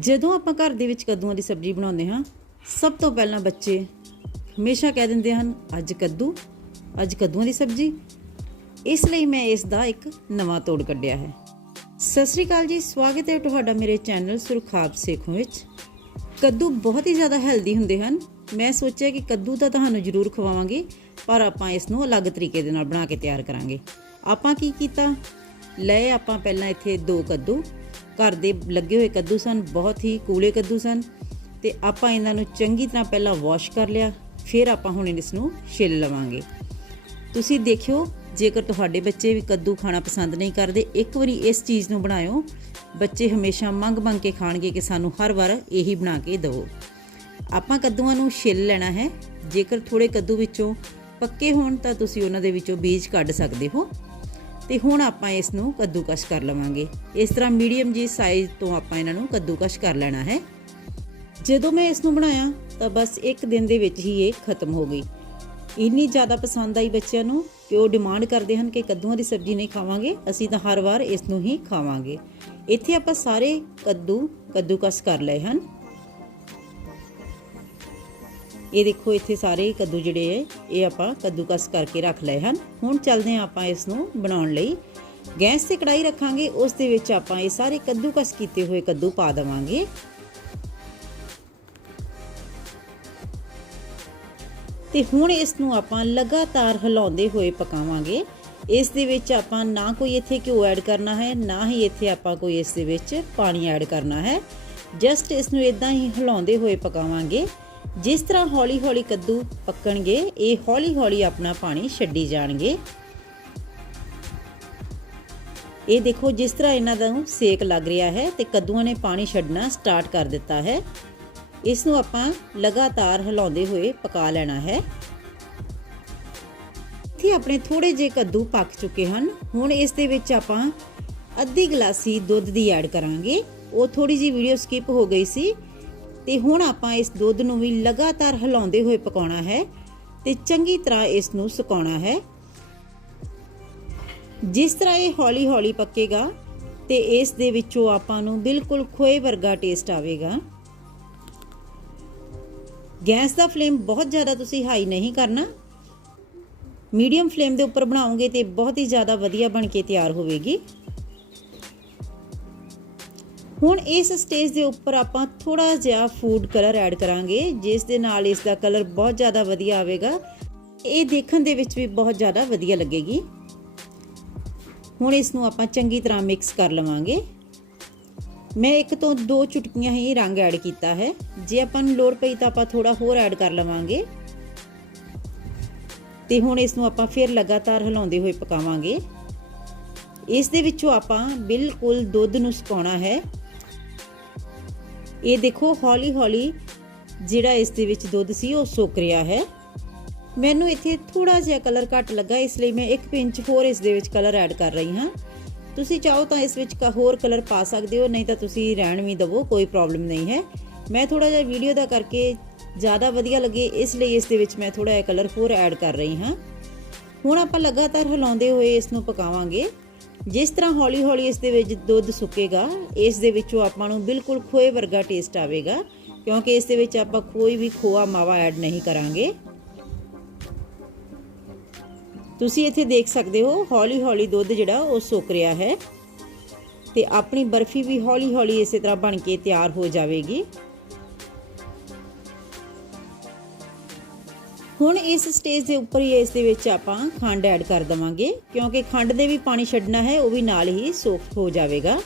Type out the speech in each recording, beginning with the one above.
ਜਦੋਂ ਆਪਾਂ ਘਰ ਦੇ ਵਿੱਚ ਕੱਦੂਆਂ ਦੀ ਸਬਜ਼ੀ ਬਣਾਉਂਦੇ ਹਾਂ, ਸਭ ਤੋਂ ਪਹਿਲਾਂ ਬੱਚੇ ਹਮੇਸ਼ਾ ਕਹਿ ਦਿੰਦੇ ਹਨ, ਅੱਜ ਕੱਦੂ, ਅੱਜ ਕੱਦੂਆਂ ਦੀ ਸਬਜ਼ੀ। ਇਸ ਲਈ ਮੈਂ ਇਸ ਦਾ ਇੱਕ ਨਵਾਂ ਤੋੜ ਕੱਢਿਆ ਹੈ। ਸਤਿ ਸ੍ਰੀ ਅਕਾਲ ਜੀ, ਸਵਾਗਤ ਹੈ ਤੁਹਾਡਾ ਮੇਰੇ ਚੈਨਲ ਸੁਰਖਾਬ ਸੇਖੋਂ ਵਿੱਚ। ਕੱਦੂ ਬਹੁਤ ਹੀ ਜ਼ਿਆਦਾ ਹੈਲਦੀ ਹੁੰਦੇ ਹਨ। ਮੈਂ ਸੋਚਿਆ ਕਿ ਕੱਦੂ ਤਾਂ ਤੁਹਾਨੂੰ ਜ਼ਰੂਰ ਖਵਾਵਾਂਗੇ, ਪਰ ਆਪਾਂ ਇਸ ਨੂੰ ਅਲੱਗ ਤਰੀਕੇ ਦੇ ਨਾਲ ਬਣਾ ਕੇ ਤਿਆਰ ਕਰਾਂਗੇ। ਆਪਾਂ ਕੀ ਕੀਤਾ? ਲਏ ਆਪਾਂ ਪਹਿਲਾਂ ਇੱਥੇ ਦੋ ਕੱਦੂ। ਘਰ ਦੇ ਲੱਗੇ ਹੋਏ ਕੱਦੂ ਸਨ, ਬਹੁਤ ਹੀ ਕੂਲੇ ਕੱਦੂ ਸਨ ਤੇ ਆਪਾਂ ਇਹਨਾਂ ਨੂੰ ਚੰਗੀ ਤਰ੍ਹਾਂ ਪਹਿਲਾਂ ਵਾਸ਼ ਕਰ ਲਿਆ, ਫਿਰ ਆਪਾਂ ਹੁਣ ਇਸ ਨੂੰ ਛਿੱਲ ਲਵਾਂਗੇ। ਤੁਸੀਂ ਦੇਖਿਓ, ਜੇਕਰ ਤੁਹਾਡੇ ਬੱਚੇ ਵੀ ਕੱਦੂ ਖਾਣਾ ਪਸੰਦ ਨਹੀਂ ਕਰਦੇ, ਇੱਕ ਵਾਰੀ ਇਸ ਚੀਜ਼ ਨੂੰ ਬਣਾਇਓ। ਬੱਚੇ ਹਮੇਸ਼ਾ ਮੰਗ-ਮੰਗ ਕੇ ਖਾਣਗੇ ਕਿ ਸਾਨੂੰ ਹਰ ਵਾਰ ਇਹੀ ਬਣਾ ਕੇ ਦਿਓ ਆਪਾਂ ਕੱਦੂਆਂ ਨੂੰ ਛਿੱਲ ਲੈਣਾ ਹੈ। ਜੇਕਰ ਥੋੜੇ ਕੱਦੂ ਵਿੱਚੋਂ ਪੱਕੇ ਹੋਣ ਤਾਂ ਤੁਸੀਂ ਉਹਨਾਂ ਦੇ ਵਿੱਚੋਂ ਬੀਜ ਕੱਢ ਸਕਦੇ ਹੋ। ਤੇ ਹੁਣ ਆਪਾਂ ਇਸ ਨੂੰ ਕੱਦੂਕਸ਼ ਕਰ ਲਵਾਂਗੇ। ਇਸ ਤਰ੍ਹਾਂ ਮੀਡੀਅਮ ਜੀ ਸਾਈਜ਼ ਤੋਂ ਆਪਾਂ ਇਹਨਾਂ ਨੂੰ ਕੱਦੂਕਸ਼ ਕਰ ਲੈਣਾ ਹੈ। ਜਦੋਂ ਮੈਂ ਇਸ ਨੂੰ ਬਣਾਇਆ, ਤਾਂ ਬਸ ਇੱਕ ਦਿਨ ਦੇ ਵਿੱਚ ਹੀ ਇਹ ਖਤਮ ਹੋ ਗਈ। ਇੰਨੀ ਜ਼ਿਆਦਾ ਪਸੰਦ ਆਈ ਬੱਚਿਆਂ ਨੂੰ ਕਿ ਉਹ ਡਿਮਾਂਡ ਕਰਦੇ ਹਨ ਕਿ ਕੱਦੂਆਂ ਦੀ ਸਬਜ਼ੀ ਨਹੀਂ ਖਾਵਾਂਗੇ, ਅਸੀਂ ਤਾਂ ਹਰ ਵਾਰ ਇਸ ਨੂੰ ਹੀ ਖਾਵਾਂਗੇ। ਇੱਥੇ ਆਪਾਂ ਸਾਰੇ ਕੱਦੂ, ਕੱਦੂਕਸ ਕਰ ਲਏ ਹਨ। ਇਹ ਦੇਖੋ, ਇੱਥੇ ਸਾਰੇ ਕੱਦੂ ਜਿਹੜੇ ਹੈ, ਇਹ ਆਪਾਂ ਕੱਦੂਕਸ ਕਰਕੇ ਰੱਖ ਲਏ ਹਨ। ਹੁਣ ਚੱਲਦੇ ਹਾਂ ਆਪਾਂ ਇਸ ਨੂੰ ਬਣਾਉਣ ਲਈ। ਗੈਸ ਤੇ ਕੜਾਈ ਰੱਖਾਂਗੇ, ਉਸ ਦੇ ਵਿੱਚ ਆਪਾਂ ਇਹ ਸਾਰੇ ਕੱਦੂਕਸ ਕੀਤੇ ਹੋਏ ਕੱਦੂ ਪਾ ਦੇਵਾਂਗੇ। ਤੇ ਹੁਣ ਇਸ ਨੂੰ ਆਪਾਂ ਲਗਾਤਾਰ ਹਿਲਾਉਂਦੇ ਹੋਏ ਪਕਾਵਾਂਗੇ। ਇਸ ਦੇ ਵਿੱਚ ਆਪਾਂ ਨਾ ਕੋਈ ਇੱਥੇ ਘਿਓ ਐਡ ਕਰਨਾ ਹੈ, ਨਾ ਹੀ ਇੱਥੇ ਆਪਾਂ ਕੋਈ ਇਸ ਦੇ ਵਿੱਚ ਪਾਣੀ ਐਡ ਕਰਨਾ ਹੈ। ਜਸਟ ਇਸ ਨੂੰ ਇਦਾਂ ਹੀ ਹਿਲਾਉਂਦੇ ਹੋਏ ਪਕਾਵਾਂਗੇ। ਜਿਸ ਤਰ੍ਹਾਂ ਹੌਲੀ-ਹੌਲੀ ਕੱਦੂ ਪੱਕਣਗੇ, ਇਹ ਹੌਲੀ-ਹੌਲੀ ਆਪਣਾ ਪਾਣੀ ਛੱਡੀ ਜਾਣਗੇ। ਇਹ ਦੇਖੋ ਜਿਸ ਤਰ੍ਹਾਂ ਇਹਨਾਂ ਦਾ ਸੇਕ ਲੱਗ ਰਿਹਾ ਹੈ ਤੇ ਕੱਦੂਆਂ ਨੇ ਪਾਣੀ ਛੱਡਣਾ ਸਟਾਰਟ ਕਰ ਦਿੱਤਾ ਹੈ। ਇਸ ਨੂੰ ਆਪਾਂ ਲਗਾਤਾਰ ਹਿਲਾਉਂਦੇ ਹੋਏ ਪਕਾ ਲੈਣਾ ਹੈ। ਇੱਥੇ ਆਪਣੇ ਥੋੜੇ ਜਿਹੇ ਕੱਦੂ ਪੱਕ ਚੁੱਕੇ ਹਨ। ਹੁਣ ਇਸ ਦੇ ਵਿੱਚ ਆਪਾਂ ਅੱਧੀ ਗਲਾਸੀ ਦੁੱਧ ਦੀ ਐਡ ਕਰਾਂਗੇ। ਉਹ ਥੋੜੀ ਜੀ ਵੀਡੀਓ ਸਕਿਪ ਹੋ ਗਈ ਸੀ। ਤੇ ਹੁਣ ਆਪਾਂ ਇਸ ਦੁੱਧ ਨੂੰ ਵੀ ਲਗਾਤਾਰ ਹਿਲਾਉਂਦੇ ਹੋਏ ਪਕਾਉਣਾ ਹੈ ਤੇ ਚੰਗੀ ਤਰ੍ਹਾਂ ਇਸ ਨੂੰ ਸੁਕਾਉਣਾ ਹੈ। ਜਿਸ ਤਰ੍ਹਾਂ ਇਹ ਹੌਲੀ-ਹੌਲੀ ਪੱਕੇਗਾ ਤੇ ਇਸ ਦੇ ਵਿੱਚੋਂ ਆਪਾਂ ਨੂੰ ਬਿਲਕੁਲ ਖੋਏ ਵਰਗਾ ਟੇਸਟ ਆਵੇਗਾ। ਗੈਸ ਦਾ ਫਲੇਮ ਬਹੁਤ ਜ਼ਿਆਦਾ ਤੁਸੀਂ ਹਾਈ ਨਹੀਂ ਕਰਨਾ। ਮੀਡੀਅਮ ਫਲੇਮ ਦੇ ਉੱਪਰ ਬਣਾਓਗੇ ਤੇ ਬਹੁਤ ਹੀ ਜ਼ਿਆਦਾ ਵਧੀਆ ਬਣ ਕੇ ਤਿਆਰ ਹੋਵੇਗੀ। ਹੁਣ ਇਸ ਸਟੇਜ ਦੇ ਉੱਪਰ ਆਪਾਂ ਥੋੜਾ ਜਿਹਾ ਫੂਡ ਕਲਰ ਐਡ ਕਰਾਂਗੇ, ਜਿਸ ਦੇ ਨਾਲ ਇਸ ਦਾ ਕਲਰ ਬਹੁਤ ਜ਼ਿਆਦਾ ਵਧੀਆ ਆਵੇਗਾ। ਇਹ ਦੇਖਣ ਦੇ ਵਿੱਚ ਵੀ ਬਹੁਤ ਜ਼ਿਆਦਾ ਵਧੀਆ ਲੱਗੇਗੀ। ਹੁਣ ਇਸ ਨੂੰ ਆਪਾਂ ਚੰਗੀ ਤਰ੍ਹਾਂ ਮਿਕਸ ਕਰ ਲਵਾਂਗੇ। ਮੈਂ ਇੱਕ ਤੋਂ ਦੋ ਚੁਟਕੀਆਂ ਹੀ ਰੰਗ ਐਡ ਕੀਤਾ ਹੈ। ਜੇ ਆਪਾਂ ਨੂੰ ਲੋੜ ਪਈ ਤਾਂ ਆਪਾਂ ਥੋੜਾ ਹੋਰ ਐਡ ਕਰ ਲਵਾਂਗੇ। ਤੇ ਹੁਣ ਇਸ ਨੂੰ ਆਪਾਂ ਫਿਰ ਲਗਾਤਾਰ ਹਿਲਾਉਂਦੇ ਹੋਏ ਪਕਾਵਾਂਗੇ। ਇਸ ਦੇ ਵਿੱਚੋਂ ਆਪਾਂ ਬਿਲਕੁਲ ਦੁੱਧ ਨੂੰ ਸੁਕਾਉਣਾ ਹੈ। ਇਹ ਦੇਖੋ, ਹੌਲੀ ਹੌਲੀ ਜਿਹੜਾ ਇਸ ਦੇ ਵਿੱਚ ਦੁੱਧ ਸੀ, ਉਹ ਸੁੱਕ ਰਿਹਾ ਹੈ। ਮੈਨੂੰ ਇੱਥੇ ਥੋੜਾ ਜਿਹਾ ਕਲਰ ਘੱਟ ਲੱਗਾ, ਇਸ ਲਈ ਮੈਂ ਇੱਕ ਪਿੰਚ ਹੋਰ ਇਸ ਦੇ ਵਿੱਚ ਕਲਰ ਐਡ ਕਰ ਰਹੀ ਹਾਂ। ਤੁਸੀਂ ਚਾਹੋ ਤਾਂ ਇਸ ਵਿੱਚ ਹੋਰ ਕਲਰ ਪਾ ਸਕਦੇ ਹੋ, ਨਹੀਂ ਤਾਂ ਤੁਸੀਂ ਰਹਿਣ ਵੀ ਦਵੋ, ਕੋਈ ਪ੍ਰੋਬਲਮ ਨਹੀਂ ਹੈ। ਮੈਂ ਥੋੜਾ ਜਿਹਾ ਵੀਡੀਓ ਦਾ ਕਰਕੇ ਜ਼ਿਆਦਾ ਵਧੀਆ ਲੱਗੇ, ਇਸ ਲਈ ਇਸ ਦੇ ਵਿੱਚ ਮੈਂ ਥੋੜਾ ਜਿਹਾ ਕਲਰ ਹੋਰ ਐਡ ਕਰ ਰਹੀ ਹਾਂ। ਹੁਣ ਆਪਾਂ ਲਗਾਤਾਰ ਹਿਲਾਉਂਦੇ ਹੋਏ ਇਸ ਨੂੰ ਪਕਾਵਾਂਗੇ। ਜਿਸ ਤਰ੍ਹਾਂ ਹੌਲੀ-ਹੌਲੀ ਇਸ ਦੇ ਵਿੱਚ ਦੁੱਧ ਸੁੱਕੇਗਾ, ਇਸ ਦੇ ਵਿੱਚੋਂ ਆਪਾਂ ਨੂੰ ਬਿਲਕੁਲ ਖੋਏ ਵਰਗਾ ਟੇਸਟ ਆਵੇਗਾ, ਕਿਉਂਕਿ ਇਸ ਦੇ ਵਿੱਚ ਆਪਾਂ ਕੋਈ ਵੀ ਖੋਆ ਮਾਵਾ ਐਡ ਨਹੀਂ ਕਰਾਂਗੇ। ਤੁਸੀਂ ਇੱਥੇ ਦੇਖ ਸਕਦੇ ਹੋ ਹੌਲੀ-ਹੌਲੀ ਦੁੱਧ ਜਿਹੜਾ ਉਹ ਸੁੱਕ ਰਿਹਾ ਹੈ ਤੇ ਆਪਣੀ ਬਰਫੀ ਵੀ ਹੌਲੀ-ਹੌਲੀ ਇਸੇ ਤਰ੍ਹਾਂ ਬਣ ਕੇ ਤਿਆਰ ਹੋ ਜਾਵੇਗੀ। ਹੁਣ ਇਸ ਸਟੇਜ ਦੇ ਉੱਪਰ ਹੀ ਇਸ ਦੇ ਵਿੱਚ ਆਪਾਂ ਖੰਡ ਐਡ ਕਰ ਦਵਾਂਗੇ, ਕਿਉਂਕਿ ਖੰਡ ਦੇ ਵੀ ਪਾਣੀ ਛੱਡਣਾ ਹੈ, ਉਹ ਵੀ ਨਾਲ ਹੀ ਸੋਫਟ ਹੋ ਜਾਵੇਗਾ।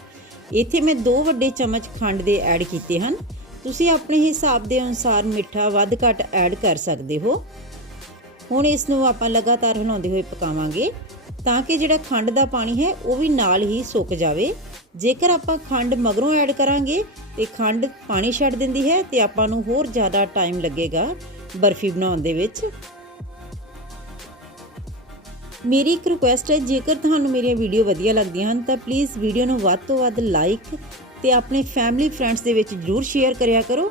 ਇੱਥੇ ਮੈਂ 2 ਵੱਡੇ ਚਮਚ ਖੰਡ ਦੇ ਐਡ ਕੀਤੇ ਹਨ। ਤੁਸੀਂ ਆਪਣੇ ਹਿਸਾਬ ਦੇ ਅਨੁਸਾਰ ਮਿੱਠਾ ਵੱਧ ਘੱਟ ਐਡ ਕਰ ਸਕਦੇ ਹੋ। ਹੁਣ ਇਸ ਨੂੰ ਆਪਾਂ ਲਗਾਤਾਰ ਹਿਲਾਉਂਦੇ ਹੋਏ ਪਕਾਵਾਂਗੇ, ਤਾਂ ਕਿ ਜਿਹੜਾ ਖੰਡ ਦਾ ਪਾਣੀ ਹੈ, ਉਹ ਵੀ ਨਾਲ ਹੀ ਸੁੱਕ ਜਾਵੇ। ਜੇਕਰ ਆਪਾਂ ਖੰਡ ਮਗਰੋਂ ਐਡ ਕਰਾਂਗੇ, ਤੇ ਖੰਡ ਪਾਣੀ ਛੱਡ ਦਿੰਦੀ ਹੈ, ਤੇ ਆਪਾਂ ਨੂੰ ਹੋਰ ਜ਼ਿਆਦਾ ਟਾਈਮ ਲੱਗੇਗਾ ਬਰਫੀ ਬਣਾਉਣ ਦੇ ਵਿੱਚ। ਮੇਰੀ ਇੱਕ ਰਿਕੁਐਸਟ ਹੈ, ਜੇਕਰ ਤੁਹਾਨੂੰ ਮੇਰੀਆਂ ਵੀਡੀਓ ਵਧੀਆ ਲੱਗਦੀਆਂ ਹਨ, ਤਾਂ ਪਲੀਜ਼ ਵੀਡੀਓ ਨੂੰ ਵੱਧ ਤੋਂ ਵੱਧ ਲਾਈਕ ਤੇ ਆਪਣੇ ਫੈਮਿਲੀ ਫਰੈਂਡਸ ਦੇ ਵਿੱਚ ਜਰੂਰ ਸ਼ੇਅਰ ਕਰਿਆ ਕਰੋ।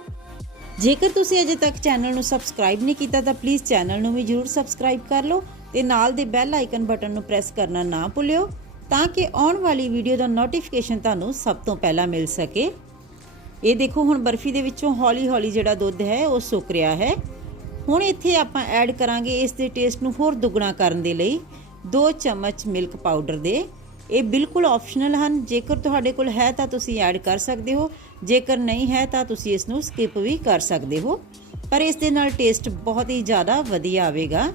ਜੇਕਰ ਤੁਸੀਂ ਅਜੇ ਤੱਕ ਚੈਨਲ ਨੂੰ ਸਬਸਕ੍ਰਾਈਬ ਨਹੀਂ ਕੀਤਾ, ਤਾਂ ਪਲੀਜ਼ ਚੈਨਲ ਨੂੰ ਵੀ ਜਰੂਰ ਸਬਸਕ੍ਰਾਈਬ ਕਰ ਲਓ ਤੇ ਨਾਲ ਦੇ ਬੈਲ ਆਈਕਨ ਬਟਨ ਨੂੰ ਪ੍ਰੈਸ ਕਰਨਾ ਨਾ ਭੁੱਲਿਓ, ਤਾਂ ਕਿ ਆਉਣ ਵਾਲੀ ਵੀਡੀਓ ਦਾ ਨੋਟੀਫਿਕੇਸ਼ਨ ਤੁਹਾਨੂੰ ਸਭ ਤੋਂ ਪਹਿਲਾਂ ਮਿਲ ਸਕੇ। ਇਹ ਦੇਖੋ, ਹੁਣ ਬਰਫੀ ਦੇ ਵਿੱਚੋਂ ਹੌਲੀ-ਹੌਲੀ ਜਿਹੜਾ ਦੁੱਧ ਹੈ, ਉਹ ਸੁੱਕ ਰਿਹਾ ਹੈ। ਹੁਣ ਇੱਥੇ ਆਪਾਂ ਐਡ ਕਰਾਂਗੇ ਇਸ ਦੇ ਟੇਸਟ ਨੂੰ ਹੋਰ ਦੁੱਗਣਾ ਕਰਨ ਦੇ ਲਈ 2 ਚਮਚ ਮਿਲਕ ਪਾਊਡਰ ਦੇ। ਇਹ ਬਿਲਕੁਲ ਆਪਸ਼ਨਲ ਹਨ। ਜੇਕਰ ਤੁਹਾਡੇ ਕੋਲ ਹੈ ਤਾਂ ਤੁਸੀਂ ਐਡ ਕਰ ਸਕਦੇ ਹੋ। ਜੇਕਰ ਨਹੀਂ ਹੈ ਤਾਂ ਤੁਸੀਂ ਇਸ ਨੂੰ ਸਕਿਪ ਵੀ ਕਰ ਸਕਦੇ ਹੋ। ਪਰ ਇਸ ਦੇ ਨਾਲ ਟੇਸਟ ਬਹੁਤ ਹੀ ਜ਼ਿਆਦਾ ਵਧੀਆ ਆਵੇਗਾ।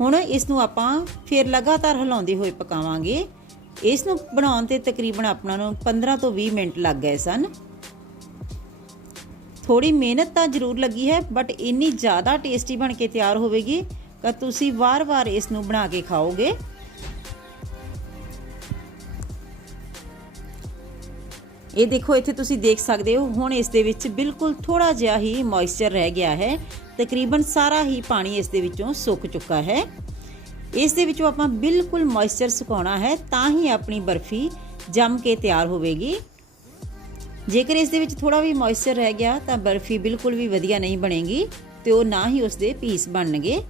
ਹੁਣ ਇਸ ਨੂੰ ਆਪਾਂ ਫਿਰ ਲਗਾਤਾਰ ਹਿਲਾਉਂਦੇ ਹੋਏ ਪਕਾਵਾਂਗੇ। ਇਸ ਨੂੰ ਬਣਾਉਣ ਤੇ ਤਕਰੀਬਨ ਆਪਣਾ ਨੂੰ 15 ਤੋਂ 20 ਮਿੰਟ ਲੱਗ ਗਏ ਸਨ। ਥੋੜੀ ਮਿਹਨਤ ਤਾਂ ਜ਼ਰੂਰ ਲੱਗੀ ਹੈ ਬਟ ਇੰਨੀ ਜ਼ਿਆਦਾ ਟੇਸਟੀ ਬਣ ਕੇ ਤਿਆਰ ਹੋਵੇਗੀ ਕਿ ਤੁਸੀਂ ਵਾਰ-ਵਾਰ ਇਸ ਨੂੰ ਬਣਾ ਕੇ ਖਾਓਗੇ। ਇਹ ਦੇਖੋ, ਇੱਥੇ ਤੁਸੀਂ ਦੇਖ ਸਕਦੇ ਹੋ, ਹੁਣ ਇਸ ਦੇ ਵਿੱਚ ਬਿਲਕੁਲ ਥੋੜਾ ਜਿਹਾ ਹੀ ਮੋਇਸਚਰ ਰਹਿ ਗਿਆ ਹੈ। ਤਕਰੀਬਨ ਸਾਰਾ ਹੀ ਪਾਣੀ ਇਸ ਦੇ ਵਿੱਚੋਂ ਸੁੱਕ ਚੁੱਕਾ ਹੈ। ਇਸ ਦੇ ਵਿੱਚੋਂ ਆਪਾਂ ਬਿਲਕੁਲ ਮੋਇਸਚਰ ਸੁਕਾਉਣਾ ਹੈ, ਤਾਂ ਹੀ ਆਪਣੀ ਬਰਫੀ ਜੰਮ ਕੇ ਤਿਆਰ ਹੋਵੇਗੀ। ਜੇਕਰ ਇਸ ਦੇ ਵਿੱਚ ਥੋੜਾ ਵੀ ਮੋਇਸਚਰ ਰਹਿ ਗਿਆ, ਤਾਂ ਬਰਫੀ ਬਿਲਕੁਲ ਵੀ ਵਧੀਆ ਨਹੀਂ ਬਣੇਗੀ ਤੇ ਉਹ ਨਾ ਹੀ ਉਸ ਦੇ ਪੀਸ ਬਣਨਗੇ।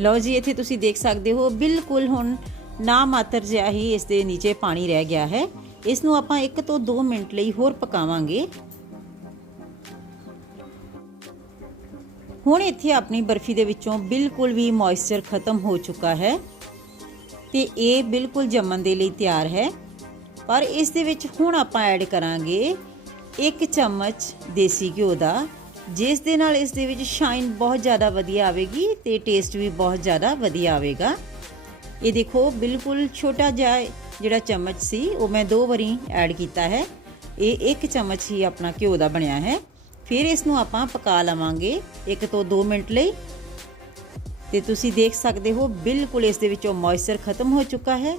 ਲਓ ਜੀ, ਇੱਥੇ ਤੁਸੀਂ ਦੇਖ ਸਕਦੇ ਹੋ, ਬਿਲਕੁਲ ਹੁਣ ਨਾ ਮਾਤਰ ਜਿਹਾ ਹੀ ਇਸ ਦੇ ਨੀਚੇ ਪਾਣੀ ਰਹਿ ਗਿਆ ਹੈ। ਇਸ ਨੂੰ ਆਪਾਂ 1 ਤੋਂ 2 ਮਿੰਟ ਲਈ ਹੋਰ ਪਕਾਵਾਂਗੇ। ਹੁਣ ਇੱਥੇ ਆਪਣੀ ਬਰਫੀ ਦੇ ਵਿੱਚੋਂ ਬਿਲਕੁਲ ਵੀ ਮੋਇਸਚਰ ਖਤਮ ਹੋ ਚੁੱਕਾ ਹੈ ਤੇ ਇਹ ਬਿਲਕੁਲ ਜੰਮਣ ਦੇ ਲਈ ਤਿਆਰ ਹੈ। ਪਰ ਇਸ ਦੇ ਵਿੱਚ ਹੁਣ ਆਪਾਂ ਐਡ ਕਰਾਂਗੇ 1 ਚਮਚ ਦੇਸੀ ਘਿਓ ਦਾ, ਜਿਸ ਦੇ ਨਾਲ ਇਸ ਦੇ ਵਿੱਚ ਸ਼ਾਈਨ ਬਹੁਤ ਜ਼ਿਆਦਾ ਵਧੀਆ ਆਵੇਗੀ ਤੇ ਟੇਸਟ ਵੀ ਬਹੁਤ ਜ਼ਿਆਦਾ ਵਧੀਆ ਆਵੇਗਾ। ਇਹ ਦੇਖੋ ਬਿਲਕੁਲ ਛੋਟਾ ਜਿਹਾ ਜਿਹੜਾ ਚਮਚ ਸੀ, ਉਹ ਮੈਂ ਦੋ ਵਾਰੀ ਐਡ ਕੀਤਾ ਹੈ। ਇਹ 1 ਚਮਚ ਹੀ ਆਪਣਾ ਘਿਓ ਦਾ ਬਣਿਆ ਹੈ। ਫਿਰ ਇਸ ਨੂੰ ਆਪਾਂ ਪਕਾ ਲਵਾਂਗੇ 1 ਤੋਂ 2 ਮਿੰਟ ਲਈ। ਤੇ ਤੁਸੀਂ ਦੇਖ ਸਕਦੇ ਹੋ, ਬਿਲਕੁਲ ਇਸ ਦੇ ਵਿੱਚੋਂ ਮੋਇਸਚਰ ਖਤਮ ਹੋ ਚੁੱਕਾ ਹੈ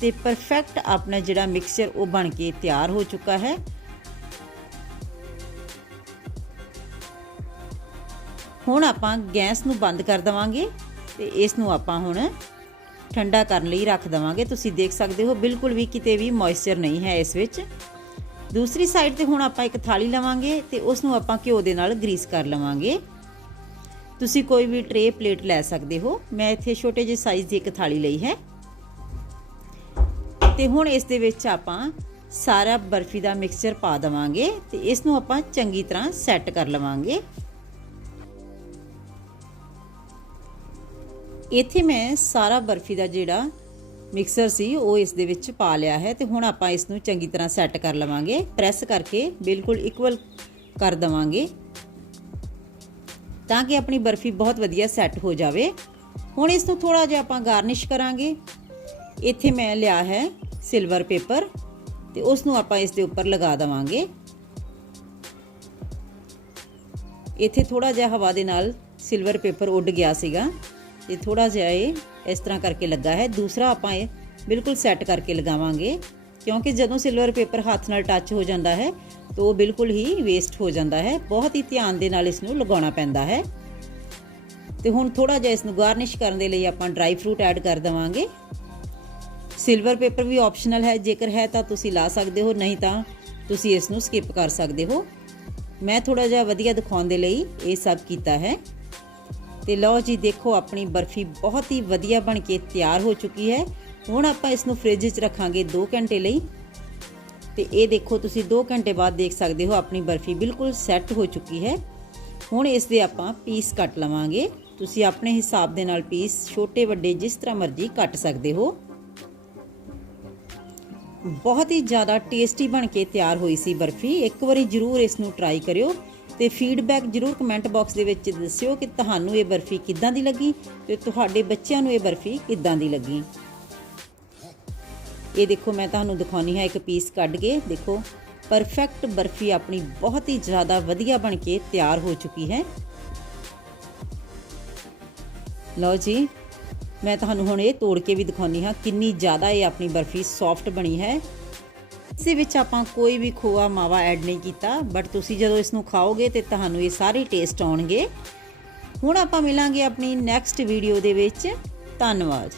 ਤੇ ਪਰਫੈਕਟ ਆਪਣਾ ਜਿਹੜਾ ਮਿਕਸਚਰ ਉਹ ਬਣ ਕੇ ਤਿਆਰ ਹੋ ਚੁੱਕਾ ਹੈ। ਹੁਣ ਆਪਾਂ ਗੈਸ ਨੂੰ ਬੰਦ ਕਰ ਦਵਾਂਗੇ ਤੇ ਇਸ ਨੂੰ ਆਪਾਂ ਹੁਣ ਠੰਡਾ ਕਰਨ ਲਈ ਰੱਖ ਦਵਾਂਗੇ। ਤੁਸੀਂ ਦੇਖ ਸਕਦੇ ਹੋ, ਬਿਲਕੁਲ ਵੀ ਕਿਤੇ ਵੀ ਮੋਇਸਚਰ ਨਹੀਂ ਹੈ ਇਸ ਵਿੱਚ। ਦੂਸਰੀ ਸਾਈਡ ਤੇ ਹੁਣ ਆਪਾਂ ਇੱਕ ਥਾਲੀ ਲਵਾਂਗੇ ਤੇ ਉਸ ਨੂੰ ਆਪਾਂ ਘਿਓ ਦੇ ਨਾਲ ਗਰੀਸ ਕਰ ਲਵਾਂਗੇ। ਤੁਸੀਂ ਕੋਈ ਵੀ ਟਰੇ ਪਲੇਟ ਲੈ ਸਕਦੇ ਹੋ। ਮੈਂ ਇੱਥੇ ਛੋਟੇ ਜਿਹੇ ਸਾਈਜ਼ ਦੀ ਇੱਕ ਥਾਲੀ ਲਈ ਹੈ। ਤੇ ਹੁਣ ਇਸ ਦੇ ਵਿੱਚ ਆਪਾਂ ਸਾਰਾ ਬਰਫੀ ਦਾ ਮਿਕਸਚਰ ਪਾ ਦਵਾਂਗੇ ਤੇ ਇਸ ਨੂੰ ਆਪਾਂ ਚੰਗੀ ਤਰ੍ਹਾਂ ਸੈੱਟ ਕਰ ਲਵਾਂਗੇ। ਇੱਥੇ ਮੈਂ ਸਾਰਾ ਬਰਫੀ ਦਾ ਜਿਹੜਾ ਮਿਕਸਰ ਸੀ, ਉਹ ਇਸ ਦੇ ਵਿੱਚ ਪਾ ਲਿਆ ਹੈ ਤੇ ਹੁਣ ਆਪਾਂ ਇਸ ਨੂੰ ਚੰਗੀ ਤਰ੍ਹਾਂ ਸੈੱਟ ਕਰ ਲਵਾਂਗੇ। ਪ੍ਰੈਸ ਕਰਕੇ ਬਿਲਕੁਲ ਇਕੁਅਲ ਕਰ ਦਵਾਂਗੇ ਤਾਂ ਕਿ ਆਪਣੀ ਬਰਫੀ ਬਹੁਤ ਵਧੀਆ ਸੈੱਟ ਹੋ ਜਾਵੇ। ਹੁਣ ਇਸ ਨੂੰ ਥੋੜਾ ਜਿਹਾ ਆਪਾਂ ਗਾਰਨਿਸ਼ ਕਰਾਂਗੇ। ਇੱਥੇ ਮੈਂ ਲਿਆ ਹੈ ਸਿਲਵਰ ਪੇਪਰ ਤੇ ਉਸ ਨੂੰ ਆਪਾਂ ਇਸ ਦੇ ਉੱਪਰ ਲਗਾ ਦਵਾਂਗੇ। ਇੱਥੇ ਥੋੜਾ ਜਿਹਾ ਹਵਾ ਦੇ ਨਾਲ ਸਿਲਵਰ ਪੇਪਰ ਉੱਡ ਗਿਆ ਸੀਗਾ ਤੇ ਥੋੜਾ ਜਿਹਾ ਇਹ ਇਸ ਤਰ੍ਹਾਂ ਕਰਕੇ ਲੱਗਾ ਹੈ। ਦੂਸਰਾ ਆਪਾਂ ਇਹ ਬਿਲਕੁਲ ਸੈੱਟ ਕਰਕੇ ਲਗਾਵਾਂਗੇ, ਕਿਉਂਕਿ ਜਦੋਂ ਸਿਲਵਰ ਪੇਪਰ ਹੱਥ ਨਾਲ ਟੱਚ ਹੋ ਜਾਂਦਾ ਹੈ, ਤਾਂ ਉਹ ਬਿਲਕੁਲ ਹੀ ਵੇਸਟ ਹੋ ਜਾਂਦਾ ਹੈ। ਬਹੁਤ ਹੀ ਧਿਆਨ ਦੇ ਨਾਲ ਇਸ ਨੂੰ ਲਗਾਉਣਾ ਪੈਂਦਾ ਹੈ। ਤੇ ਹੁਣ ਥੋੜਾ ਜਿਹਾ ਇਸ ਨੂੰ ਗਾਰਨਿਸ਼ ਕਰਨ ਦੇ ਲਈ ਆਪਾਂ ਡਰਾਈ ਫਰੂਟ ਐਡ ਕਰ ਦਵਾਂਗੇ। ਸਿਲਵਰ ਪੇਪਰ ਵੀ ਆਪਸ਼ਨਲ ਹੈ, ਜੇਕਰ ਹੈ ਤਾਂ ਤੁਸੀਂ ਲਾ ਸਕਦੇ ਹੋ, ਨਹੀਂ ਤਾਂ ਤੁਸੀਂ ਇਸ ਨੂੰ ਸਕਿਪ ਕਰ ਸਕਦੇ ਹੋ। ਮੈਂ ਥੋੜਾ ਜਿਹਾ ਵਧੀਆ ਦਿਖਾਉਣ ਦੇ ਲਈ ਇਹ ਸਭ ਕੀਤਾ ਹੈ। ਤੇ ਲਓ ਜੀ, ਦੇਖੋ ਆਪਣੀ ਬਰਫੀ ਬਹੁਤ ਹੀ ਵਧੀਆ ਬਣ ਕੇ ਤਿਆਰ ਹੋ ਚੁੱਕੀ ਹੈ। ਹੁਣ ਆਪਾਂ ਇਸ ਨੂੰ ਫ੍ਰਿਜ 'ਚ ਰੱਖਾਂਗੇ 2 ਘੰਟੇ ਲਈ। ਤੇ ਇਹ ਦੇਖੋ, ਤੁਸੀਂ 2 ਘੰਟੇ ਬਾਅਦ ਦੇਖ ਸਕਦੇ ਹੋ ਆਪਣੀ ਬਰਫੀ ਬਿਲਕੁਲ ਸੈੱਟ ਹੋ ਚੁੱਕੀ ਹੈ। ਹੁਣ ਇਸ ਦੇ ਆਪਾਂ ਪੀਸ ਕੱਟ ਲਵਾਂਗੇ। ਤੁਸੀਂ ਆਪਣੇ ਹਿਸਾਬ ਦੇ ਨਾਲ ਪੀਸ, ਛੋਟੇ, ਵੱਡੇ, ਜਿਸ ਤਰ੍ਹਾਂ ਮਰਜ਼ੀ ਕੱਟ ਸਕਦੇ ਹੋ। ਬਹੁਤ ਹੀ ਜ਼ਿਆਦਾ ਟੇਸਟੀ ਬਣ ਕੇ ਤਿਆਰ ਹੋਈ ਸੀ ਬਰਫੀ। ਇੱਕ ਵਾਰੀ ਜ਼ਰੂਰ ਇਸ ਨੂੰ ਟਰਾਈ ਕਰਿਓ। ਤੇ ਫੀਡਬੈਕ ਜ਼ਰੂਰ ਕਮੈਂਟ ਬਾਕਸ ਦੇ ਵਿੱਚ ਦੱਸਿਓ ਕਿ ਤੁਹਾਨੂੰ ਇਹ ਬਰਫੀ ਕਿੱਦਾਂ ਦੀ ਲੱਗੀ ਤੇ ਤੁਹਾਡੇ ਬੱਚਿਆਂ ਨੂੰ ਇਹ ਬਰਫੀ ਕਿੱਦਾਂ ਦੀ ਲੱਗੀ। ਇਹ ਦੇਖੋ, ਮੈਂ ਤੁਹਾਨੂੰ ਦਿਖਾਉਣੀ ਹੈ ਇੱਕ ਪੀਸ ਕੱਢ ਕੇ। ਦੇਖੋ ਪਰਫੈਕਟ ਬਰਫੀ ਆਪਣੀ ਬਹੁਤ ਹੀ ਜ਼ਿਆਦਾ ਵਧੀਆ ਬਣ ਕੇ ਤਿਆਰ ਹੋ ਚੁੱਕੀ ਹੈ। ਲਓ ਜੀ, ਮੈਂ ਤੁਹਾਨੂੰ ਹੁਣ ਇਹ ਤੋੜ ਕੇ ਵੀ ਦਿਖਾਉਣੀ ਹਾਂ ਕਿੰਨੀ ਜ਼ਿਆਦਾ ਇਹ ਆਪਣੀ ਬਰਫੀ ਸੌਫਟ ਬਣੀ ਹੈ। ਇਸ ਦੇ ਵਿੱਚ ਆਪਾਂ ਕੋਈ ਵੀ ਖੋਆ ਮਾਵਾ ਐਡ ਨਹੀਂ ਕੀਤਾ ਬਟ ਤੁਸੀਂ ਜਦੋਂ ਇਸ ਨੂੰ ਖਾਓਗੇ ਤੇ ਤੁਹਾਨੂੰ ਇਹ ਸਾਰੇ ਟੇਸਟ ਆਉਣਗੇ। ਹੁਣ ਆਪਾਂ ਮਿਲਾਂਗੇ ਆਪਣੀ ਨੈਕਸਟ ਵੀਡੀਓ ਦੇ ਵਿੱਚ। ਧੰਨਵਾਦ।